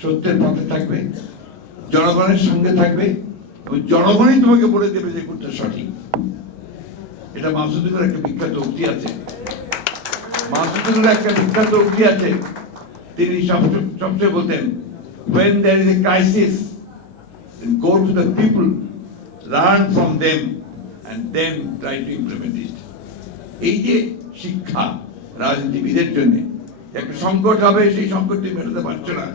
সত্যের পথে থাকবে, জনগণের সঙ্গে থাকবে এবং জনগণই তোমাকে বলে দেবে যে কোনটা সঠিক। এটা মাসুদুলের একটা বিখ্যাত উক্তি আছে। মাসুদুলের একটা বিখ্যাত উক্তি আছে, তিনি সবসময় বলতেন, when there is a crisis, then go to the people, learn from them and then try to implement it. এই যে শিক্ষা রাজনীতিবিদের জন্য, একটা সংকট হবে, সেই সংকট তুমি মেটাতে পারছো না,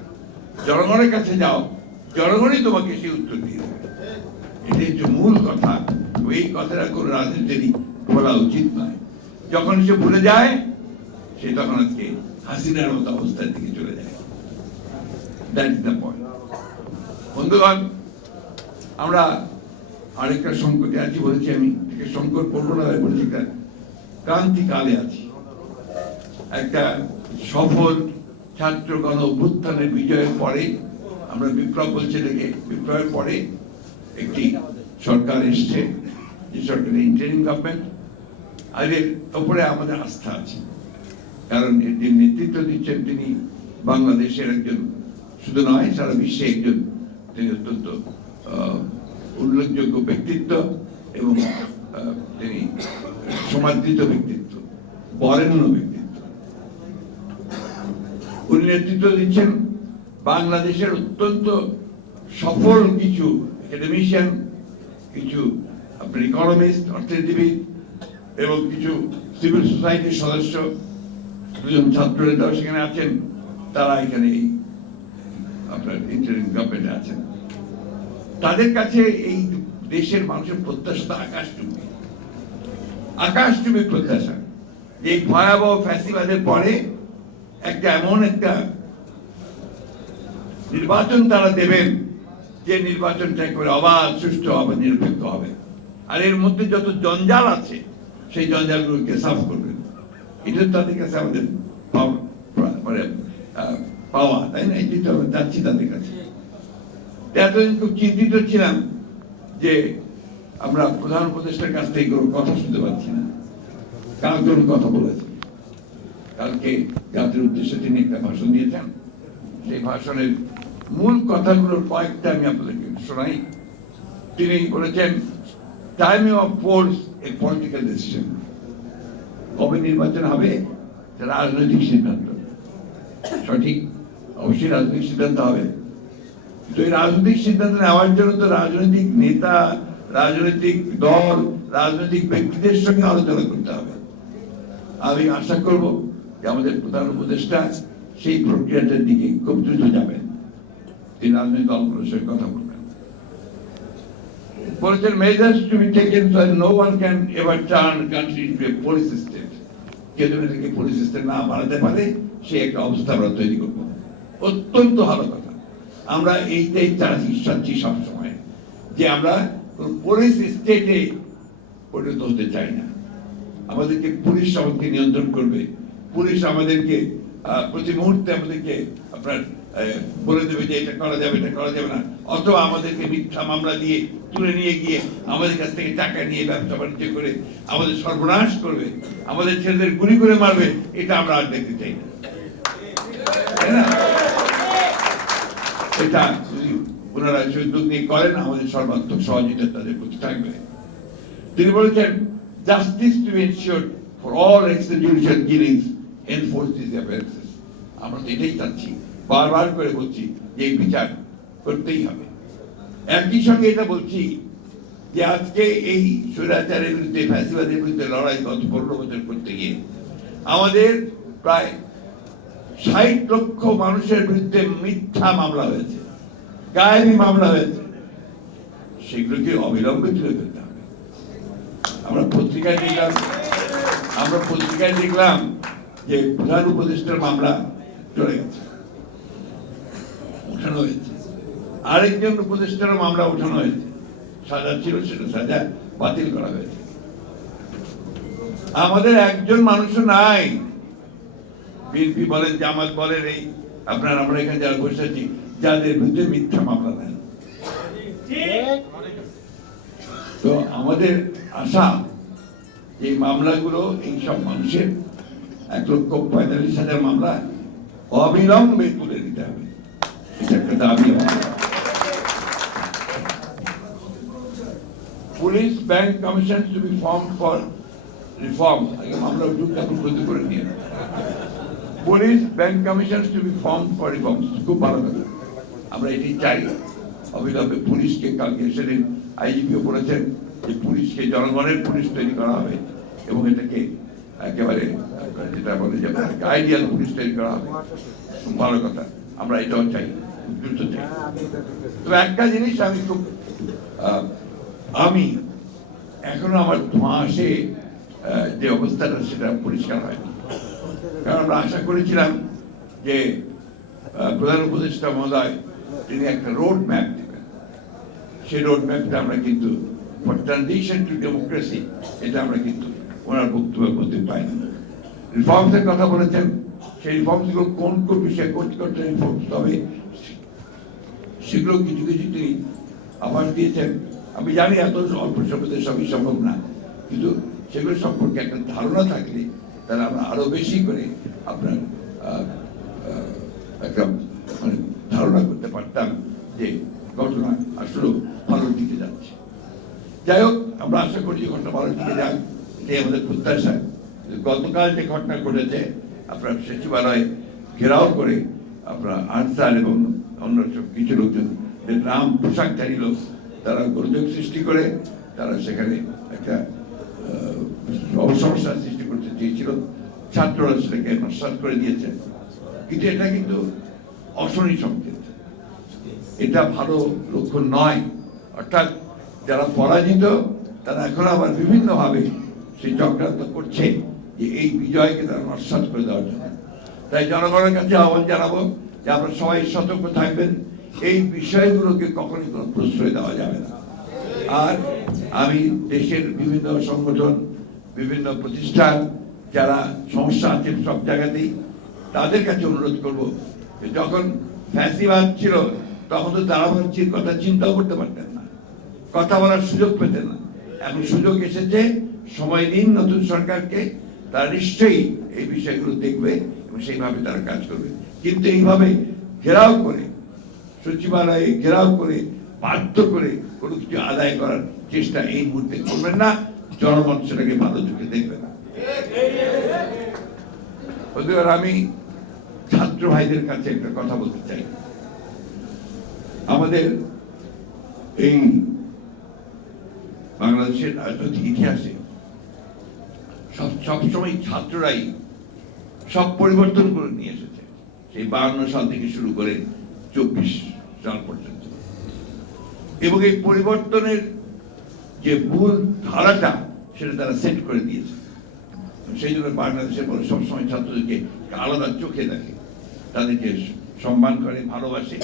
জনগণের কাছে যাও, জনগণই তোমাকে সেই উত্তর দিয়ে দেবে। এটাই হচ্ছে মূল কথা। এই কথাটা কোনো রাজনীতিরই বলা উচিত নয়। যখন সে ভুলে যায়, সে তখন আজকে হাসিনার মতো অবস্থার দিকে চলে যায়। That is the point. বন্ধুগণ, আমরা আরেকটা সংকটে আছি বলেছি, আমি সংকট পড়বো না, বলছি একটা ক্রান্তিকালে আছি। একটা সফল ছাত্র গণ অভ্যুত্থানের বিজয়ের পরে, আমরা বিপ্লব বলছি এটাকে, বিপ্লবের পরে একটি সরকার এসছে, যে সরকারের ইন্টারিম গভর্নমেন্ট, আর এর উপরে আমাদের আস্থা আছে। কারণ এর যে নেতৃত্ব দিচ্ছেন তিনি বাংলাদেশের একজন, শুধু নয় সারা বিশ্বে একজন, তিনি অত্যন্ত উল্লেখযোগ্য ব্যক্তিত্ব এবং তিনি সমাদৃত ব্যক্তিত্ব, বরেণ্য ব্যক্তিত্ব। উনি নেতৃত্ব দিচ্ছেন বাংলাদেশের অত্যন্ত সফল কিছু একাডেমিশিয়ান, কিছু আপনার ইকোনমিস্ট, অর্থনীতিবিদ এবং কিছু সিভিল সোসাইটির সদস্য, দুজন ছাত্র নেতাও সেখানে আছেন। তারা এখানে আপনার ইন্টারিম গভর্নমেন্টে আছেন। তাদের কাছে এই দেশের মানুষের প্রত্যাশা আকাশচুম্বী, আকাশচুম্বী প্রত্যাশা, যে এই ভয়াবহ ফ্যাসিবাদের পরে একটা এমন একটা নির্বাচন তারা দেবেন, যে নির্বাচনটা করে অবাধ, সুষ্ঠু হবে, নিরপেক্ষ হবে। আর এর মধ্যে যত জঞ্জাল আছে সেই জঞ্জালগুলোকে সাফ করবেন। এটা তাদের কাছে আমাদের পাওয়া, তাই না? এটি তো আমরা যাচ্ছি তাদের কাছে। এতদিন খুব চিন্তিত ছিলাম যে আমরা প্রধান উপদেষ্টার কাছ থেকে কোনো কথা শুনতে পাচ্ছি না। কালকে উনি কথা বলেছেন, কালকে জাতির উদ্দেশ্যে তিনি একটা ভাষণ দিয়েছেন। সেই ভাষণের মূল কথাগুলোর কয়েকটা আমি আপনাদেরকে শোনাই। তিনি বলেছেন, timing of force a political decision. কবে নির্বাচন হবে রাজনৈতিক সিদ্ধান্ত, সঠিক, অবশ্যই রাজনৈতিক সিদ্ধান্ত হবে। তো এই রাজনৈতিক সিদ্ধান্ত নেওয়ার জন্য তো রাজনৈতিক নেতা, রাজনৈতিক দল, রাজনৈতিক ব্যক্তিদের সঙ্গে আলোচনা করতে হবে। আমি আশা করব যে আমাদের প্রধান উপদেষ্টা সেই প্রক্রিয়াটার দিকে খুব দ্রুত যাবেন, তিনি রাজনৈতিক দলগুলোর সঙ্গে কথা বলবেন। বলেছেন, measures to be taken so that no one can ever turn country into a police state. কেউ যেন এটাকে পুলিশ স্টেট না বানাতে পারে, সে একটা অবস্থা আমরা তৈরি করবো। অত্যন্ত ভালো কথা। আমরা এইটাই চাচ্ছি সবসময়, যে আমরা পুলিশ স্টেটে পরিণত হতে চাই না। আমাদেরকে পুলিশ আমাদেরকে নিয়ন্ত্রণ করবে, পুলিশ আমাদেরকে প্রতি মুহূর্তে আমাদেরকে আপনার বলে দেবে যে এটা করা যাবে, এটা করা যাবে না, অথবা আমাদেরকে মিথ্যা মামলা দিয়ে তুলে নিয়ে গিয়ে আমাদের কাছ থেকে টাকা নিয়ে ব্যবসা বাণিজ্য করে আমাদের সর্বনাশ করবে, আমাদের ছেলেদের গুলি করে মারবে। এটা আমরা আর দেখতে চাই না, তাই না? এটা যদি ওনারা উদ্যোগ নিয়ে করেন, আমাদের সর্বাত্মক সহযোগিতা তাদের প্রতি থাকবে। তিনি বলেছেন, justice to be ensured for all extrajudicial killings, enforce this affairs. আমরা তো এটাই চাচ্ছি, বারবার করে বলছি যে এই বিচার করতেই হবে। একই সঙ্গে এটা বলছি যে আজকে এই স্বৈরাচারের বিরুদ্ধে, ফ্যাসিবাদের বিরুদ্ধে লড়াই গত 15 বছর করতে গিয়ে আমাদের প্রায় 60 লক্ষ মানুষের বিরুদ্ধে মিথ্যা মামলা হয়েছে, গায়েবী মামলা হয়েছে। সেগুলোকে অবিলম্বে তুলে ফেলতে হবে। আমরা পত্রিকায় দেখলাম যে প্রধান উপদেষ্টার মামলা চলে গেছে, উঠানো হয়েছে। আরেকজন উপদেষ্টার মামলা উঠানো হয়েছে, সাজা ছিল, সেটা সাজা বাতিল করা হয়েছে। আমাদের একজন মানুষও নাই, বিএনপি বলেন, জামাত বলেন, এই আপনার আমরা এখানে যারা বসে আছি, যাদের বিরুদ্ধে মিথ্যা মামলা নেন। তো আমাদের আশা এই মামলাগুলো, এই সব মানুষের 1,45,000 মামলা অবিলম্বে তুলে দিতে হবে। এটা একটা দাবি। Police bank commission to be form for reform, আগে মামলা উঠুক তারপর প্রতি করে নিয়ে। Police bank commission to be form for reform, খুব ভালো কথা, আমরা এটি চাই। অবিলম্বে পুলিশকে, কালকে সেদিন আইজিপিও বলেছেন যে পুলিশকে জনগণের পুলিশ তৈরি করা হবে এবং এটাকে একেবারে যেটা বলে যে আইডিয়াল পুলিশ তৈরি করা হবে, খুব ভালো কথা, আমরা এটাও চাই, দ্রুত চাই। তবে একটা জিনিস আমি খুব আমি এখনো আমার ধোঁয়াশে যে অবস্থাটা সেটা পরিষ্কার হয়নি, কারণ আমরা আশা করেছিলাম যে প্রধান উপদেষ্টা মহোদয় তিনি একটা রোড ম্যাপ দেবেন। সেই রোড ম্যাপটা আমরা কিন্তু ফর ট্রানজিশন টু ডেমোক্রেসি, এটা আমরা কিন্তু ওনার বক্তব্যের মধ্যে পাইনি। রিফর্মসের কথা বলেছেন, সেই রিফর্মসগুলো কোন কোন বিষয়ে করতে রিফর্মস হবে সেগুলো কিছু কিছু তিনি আবার দিয়েছেন। আমি জানি এত অল্প সময় সবই সম্ভব না, কিন্তু সেগুলো সম্পর্কে একটা ধারণা থাকলে তাহলে আমরা আরো বেশি করে আপনার একটা মানে ধারণা করতে পারতাম যে ঘটনা আসলে ভালোর দিকে যাচ্ছে। যাই হোক, আমরা আশা করি যে ঘটনা ভালোর দিকে যাক, এটাই আমাদের প্রত্যাশা। গতকাল যে ঘটনা ঘটেছে, আপনার সচিবালয় ঘেরাও করে আপনার আনসার এবং অন্য সব কিছু লোকজন নাম পোশাকধারী লোক তারা গোলযোগ সৃষ্টি করে তারা সেখানে একটা সমস্যার সৃষ্টি করতে চেয়েছিল। ছাত্ররা সেটাকে নস্বাত করে দিয়েছে, কিন্তু এটা কিন্তু অশনি সংকেত, এটা ভালো লক্ষণ নয়। অর্থাৎ যারা পরাজিত তারা এখন আবার বিভিন্নভাবে সেই চক্রান্ত করছে যে এই বিজয়কে তারা নস্বাত করে দেওয়ার জন্য। তাই জনগণের কাছে আহ্বান জানাবো যে আপনারা সবাই সতর্ক থাকবেন, এই বিষয়গুলোকে কখনই কোনো প্রশ্রয় দেওয়া যাবে না। আর আমি দেশের বিভিন্ন সংগঠন, বিভিন্ন প্রতিষ্ঠান যারা সমস্যা আছে সব জায়গাতেই, তাদের কাছে অনুরোধ করব যে যখন ফ্যাসিবাদ ছিল তখন তো দারাবাঞ্চির কথা চিন্তাও করতে পারতেন না, কথা বলার সুযোগ পেতেন না। এখন সুযোগ এসেছে, সময় দিন নতুন সরকারকে, তারা নিশ্চয়ই এই বিষয়গুলো দেখবে এবং সেইভাবে তারা কাজ করবে। কিন্তু এইভাবে ঘেরাও করে, সচিবালয়ে ঘেরাও করে, বাধ্য করে কোনো কিছু আদায় করার চেষ্টা এই মুহূর্তে করবেন না, জনগণ সেটাকে ভালো চোখে দেখবে না। আমি ছাত্র ভাইদের কাছে একটা কথা বলতে চাই। আমাদের এই বাংলাদেশের রাজনৈতিক ইতিহাসে সবসময় ছাত্ররাই সব পরিবর্তন করে নিয়ে এসেছে, সেই 52 সাল থেকে শুরু করে 24 সাল পর্যন্ত। এবং এই পরিবর্তনের যে মূল ধারাটা সেটা তারা সেট করে দিয়েছে। সেই জন্য বাংলাদেশের বলে সবসময় ছাত্রদেরকে আলাদা চোখে দেখে, তাদেরকে সম্মান করে, ভালোবাসে,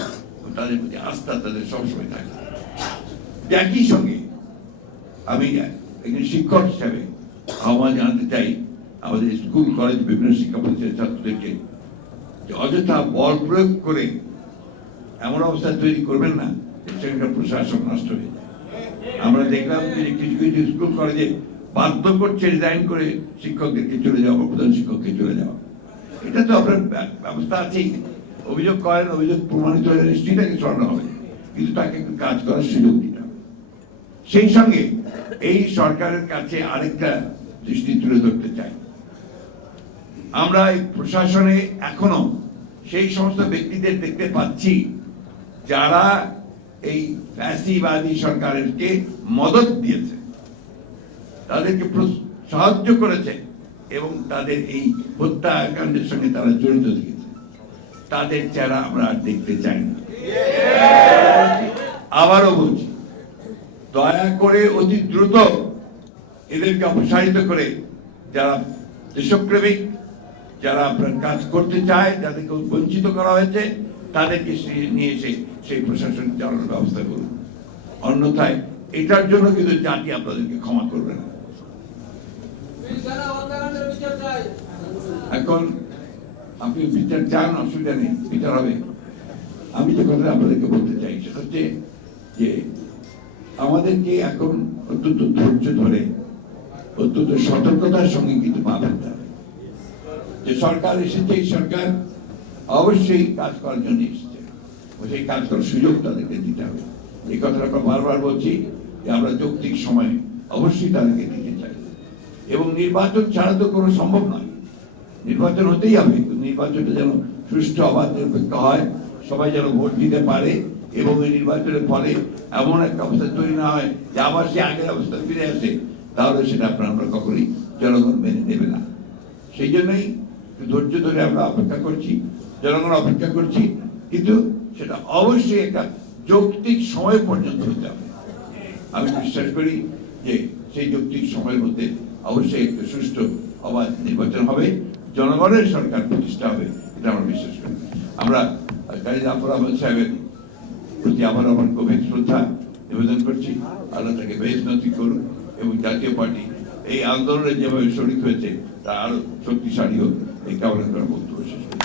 তাদের প্রতি আস্থা তাদের সবসময় থাকে। একই সঙ্গে আমি একজন শিক্ষক হিসাবে আহ্বান জানাতে চাই আমাদের স্কুল কলেজ বিভিন্ন শিক্ষা প্রতিষ্ঠানের ছাত্রদেরকে যে অযথা বল প্রয়োগ করে এমন অবস্থা তৈরি করবেন না সেখানকার প্রশাসন নষ্ট হয়ে যায়। আমরা দেখলাম যে কিছু কিছু স্কুল কলেজে বাধ্য করছে রিজাইন করে শিক্ষকদেরকে চলে যাওয়া, প্রধান শিক্ষককে চলে যাওয়া। এটা তো আপনার ব্যবস্থা আছেই, অভিযোগ করেন, অভিযোগ প্রমাণিত হলে নিশ্চয়ই তাকে সরানো হবে, কিন্তু তাকে একটু কাজ করার সুযোগ দিতে হবে। সেই সঙ্গে এই সরকারের কাছে আরেকটা দৃষ্টি তুলে ধরতে চাই, আমরা এই প্রশাসনে এখনো সেই সমস্ত ব্যক্তিদের দেখতে পাচ্ছি যারা এই ফ্যাসিবাদী সরকারকে মদত দিয়েছে, তাদেরকে সাহায্য করেছে এবং তাদের এই হত্যাকাণ্ডের সঙ্গে তারা জড়িত দিয়েছে, তাদের চেহারা আমরা আর দেখতে চাই না। আবারও বলছি, দয়া করে অতি দ্রুত এদেরকে অপসারিত করে যারা দেশপ্রেমিক, যারা আপনার কাজ করতে চায়, যাদেরকে বঞ্চিত করা হয়েছে, তাদেরকে নিয়ে এসে সেই প্রশাসন চালানোর ব্যবস্থা করুন। অন্যথায় এটার জন্য কিন্তু জাতি আপনাদেরকে ক্ষমা করবে না। এখন আপনি বিচার চান, অসুবিধা নেই, বিচার হবে। আমি যে কথা আপনাদেরকে বলতে চাই সেটা হচ্ছে যে আমাদেরকে এখন অত্যন্ত ধৈর্য ধরে অত্যন্ত সতর্কতার সঙ্গে কিন্তু পা ফেলতে হবে। যে সরকার এসেছে, এই সরকার অবশ্যই কাজ করার জন্য এসেছে, সেই কাজ করার সুযোগ তাদেরকে দিতে হবে। এই কথাটা আমরা বারবার বলছি যে আমরা যৌক্তিক সময়ে অবশ্যই তাদেরকে দিতে চাই, এবং নির্বাচন ছাড়া তো কোনো সম্ভব নয়। নির্বাচন হতেই হবে, কিন্তু নির্বাচনটা যেন সুষ্ঠু অবাধ নিরপেক্ষ হয়, সবাই যেন ভোট দিতে পারে, এবং এই নির্বাচনের ফলে এমন একটা অবস্থা তৈরি না হয় যে আবার সে আগের অবস্থা ফিরে আসে, তাহলে সেটা আমরা কখনোই জনগণ মেনে নেবে না। সেই জন্যই ধৈর্য ধরে আমরা অপেক্ষা করছি, জনগণ অপেক্ষা করছি, কিন্তু সেটা অবশ্যই একটা যৌক্তিক সময় পর্যন্ত হতে হবে। আমি বিশ্বাস করি যে সেই যৌক্তিক সময়ের মধ্যে অবশ্যই একটু সুষ্ঠু অবাধ নির্বাচন হবে, জনগণের সরকার প্রতিষ্ঠা হবে, এটা আমরা বিশ্বাস করি। আমরা কাজী জাফর আহমদ সাহেবের প্রতি আবার আমার গভীর শ্রদ্ধা নিবেদন করছি। আল্লাহ তাকে বেশ নথি করুন, এবং জাতীয় পার্টি এই আন্দোলনে যেভাবে শরিক হয়েছে তা আরো শক্তিশালী হোক, এই কামনা করার বক্তব্য শেষ করছি।